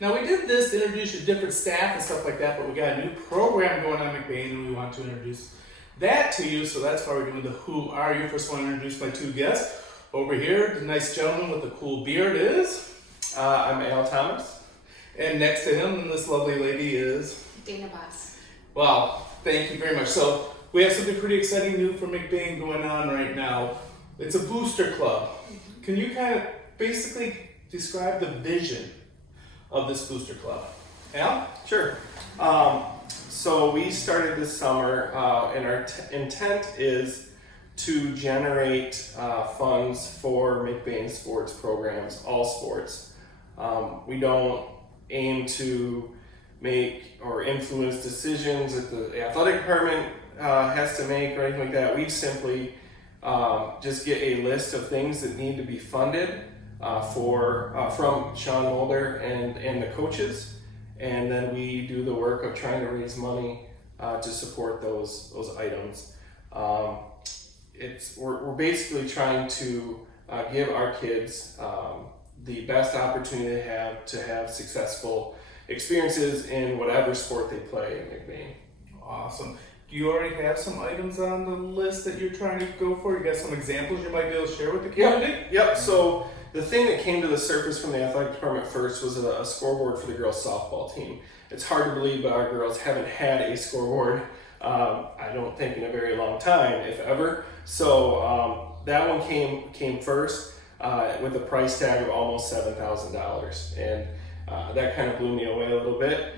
Now we did this to introduce you to different staff and stuff like that, but we got a new program going on McBain and we want to introduce that to you. So that's why we're doing the Who Are You? First, I want to introduce my two guests. Over here, the nice gentleman with the cool beard is. I'm Al Thomas. And next to him, this lovely lady is. Dana Boss. Wow, thank you very much. So we have something pretty exciting new for McBain going on right now. It's a booster club. Can you kind of basically describe the vision of this booster club? Al? Sure. So we started this summer, and our intent is to generate funds for McBain sports programs, all sports. We don't aim to make or influence decisions that the athletic department has to make or anything like that. We simply just get a list of things that need to be funded from Sean Mulder and the coaches, and then we do the work of trying to raise money to support those items. We're basically trying to give our kids the best opportunity to have successful experiences in whatever sport they play in McBain. Awesome. Do you already have some items on the list that you're trying to go for? You got some examples you might be able to share with the community? Yep. So the thing that came to the surface from the athletic department first was a scoreboard for the girls softball team. It's hard to believe, but our girls haven't had a scoreboard, I don't think, in a very long time, if ever. So that one came first with a price tag of almost $7,000, and that kind of blew me away a little bit.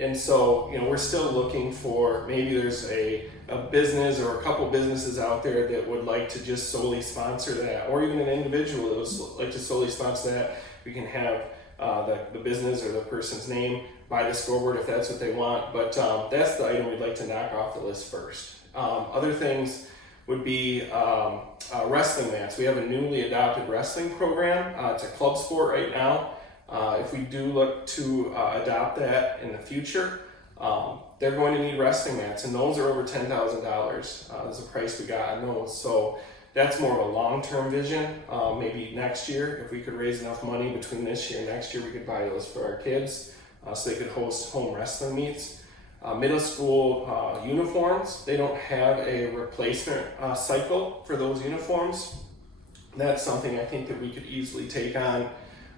And so, we're still looking for, maybe there's a business or a couple businesses out there that would like to just solely sponsor that, or even an individual that would like to solely sponsor that. We can have the business or the person's name buy the scoreboard if that's what they want, but that's the item we'd like to knock off the list first. Other things would be wrestling mats. We have a newly adopted wrestling program. It's a club sport right now. If we do look to adopt that in the future, they're going to need wrestling mats, and those are over $10,000 is the price we got on those. So that's more of a long-term vision. Maybe next year, if we could raise enough money between this year and next year, we could buy those for our kids so they could host home wrestling meets. Middle school uniforms, they don't have a replacement cycle for those uniforms. That's something I think that we could easily take on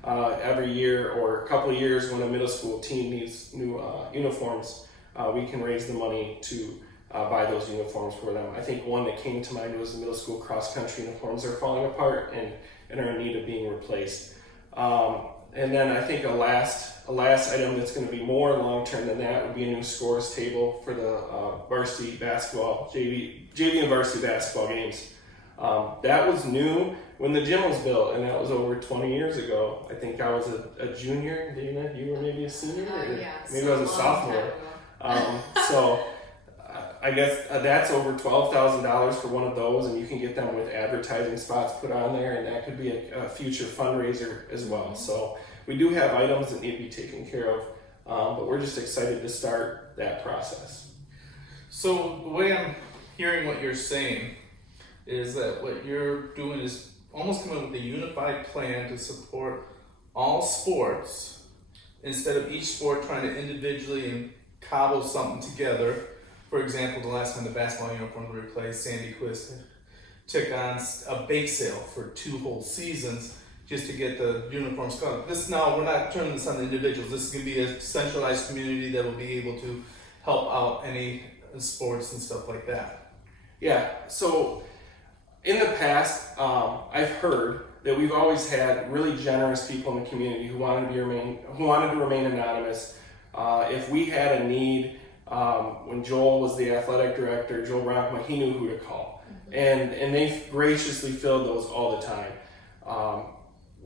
every year or a couple of years when a middle school team needs new uniforms. We can raise the money to buy those uniforms for them. I think one that came to mind was the middle school cross country uniforms. They're falling apart and are in need of being replaced. And then I think a last item that's going to be more long term than that would be a new scores table for the varsity basketball, JV and varsity basketball games. That was new when the gym was built, and that was over 20 years ago. I think I was a junior. Dana, you were maybe a senior? Yeah. Maybe I was a sophomore. So I guess that's over $12,000 for one of those, and you can get them with advertising spots put on there, and that could be a future fundraiser as well. So we do have items that need to be taken care of, but we're just excited to start that process. So the way I'm hearing what you're saying is that what you're doing is almost coming up with a unified plan to support all sports instead of each sport trying to individually and cobble something together. For example, the last time the basketball uniform were replaced, Sandy Quist took on a bake sale for 2 whole seasons just to get the uniforms covered. We're not turning this on the individuals. This is going to be a centralized community that will be able to help out any sports and stuff like that. Yeah, so in the past, I've heard that we've always had really generous people in the community who wanted to remain anonymous. If we had a need, when Joel was the athletic director, Joel Brockman, he knew who to call, and they graciously filled those all the time.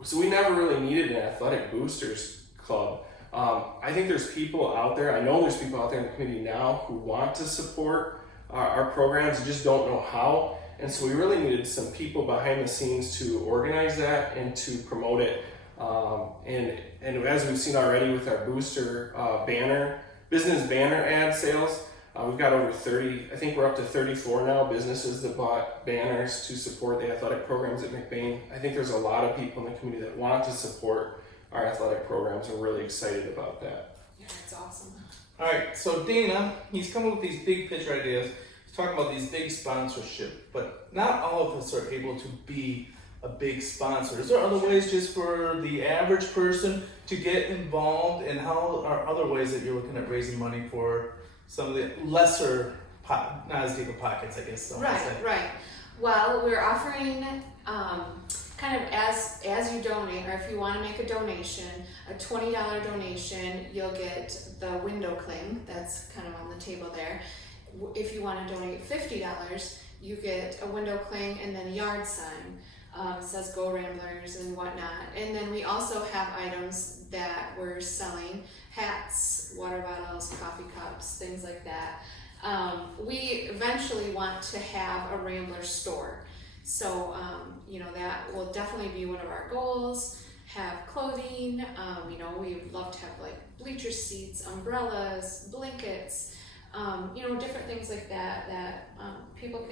So we never really needed an athletic boosters club. I think there's people out there. I know there's people out there in the community now who want to support our programs and just don't know how. And so we really needed some people behind the scenes to organize that and to promote it. And as we've seen already with our booster business banner ad sales, we've got over 30, I think we're up to 34 now businesses that bought banners to support the athletic programs at McBain. I think there's a lot of people in the community that want to support our athletic programs. We're really excited about that. Yeah, it's awesome. All right, so Dana, he's come up with these big picture ideas. He's talking about these big sponsorship, but not all of us are able to be a big sponsor. Is there other ways just for the average person to get involved, and how are other ways that you're looking at raising money for some of the lesser, not as deep of pockets, I guess? So Right. Well, we're offering kind of as you donate, or if you want to make a donation, a $20 donation, you'll get the window cling that's kind of on the table there. If you want to donate $50, you get a window cling and then a yard sign. It says Go Ramblers and whatnot. And then we also have items that we're selling: hats, water bottles, coffee cups, things like that. We eventually want to have a Rambler store. So, that will definitely be one of our goals. Have clothing, we would love to have like bleacher seats, umbrellas, blankets, different things like that people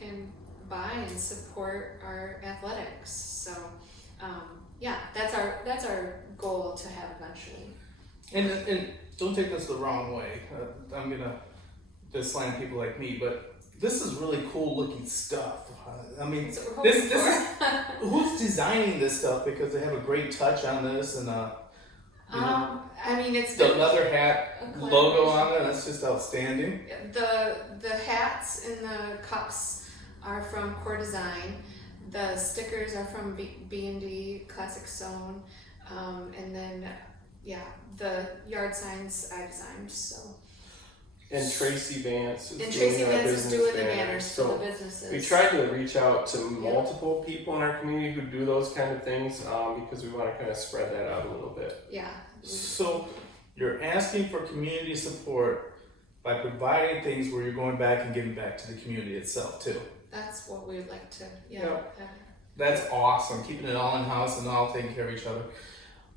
can buy and support our athletics. So, that's our goal to have eventually. And don't take this the wrong way. I'm gonna slam people like me, but this is really cool looking stuff. I mean, That's what we're this hoping is who's designing this stuff, because they have a great touch on this, and it's the leather hat a logo collaboration. on it. That's just outstanding. The hats and the cups are from Core Design. The stickers are from B&D Classic Sewn, and then the yard signs I designed. So. And Tracy Vance is And doing Tracy our Vance is business doing the banners. banners for So the businesses. we try to reach out to multiple people in our community who do those kind of things, because we want to kind of spread that out a little bit. Yeah. So you're asking for community support by providing things where you're going back and giving back to the community itself too. That's what we would like to. Yep. That's awesome. Keeping it all in house and all taking care of each other.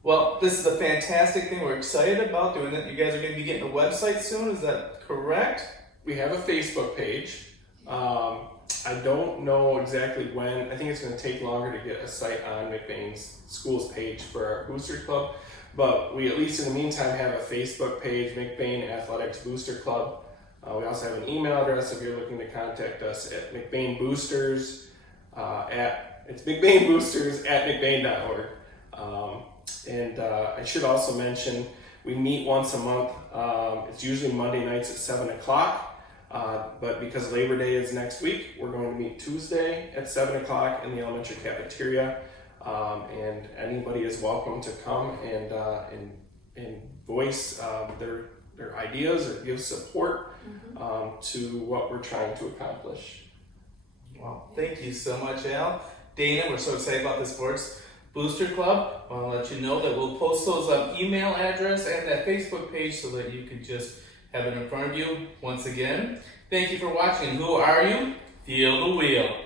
Well, this is a fantastic thing. We're excited about doing it. You guys are going to be getting a website soon. Is that correct? We have a Facebook page. I don't know exactly when. I think it's going to take longer to get a site on McBain's Schools page for our Booster Club. But we, at least in the meantime, have a Facebook page, McBain Athletics Booster Club. We also have an email address if you're looking to contact us at McBain Boosters it's McBain Boosters at McBain.org. And I should also mention we meet once a month. It's usually Monday nights at 7 o'clock. But because Labor Day is next week, we're going to meet Tuesday at 7 o'clock in the elementary cafeteria. And anybody is welcome to come and voice their ideas or give support to what we're trying to accomplish. Well, thank you so much, Al. Dana, we're so excited about the Sports Booster Club. I want to let you know that we'll post those email address and that Facebook page so that you can just have it in front of you. Once again, thank you for watching. Who are you? Feel the wheel.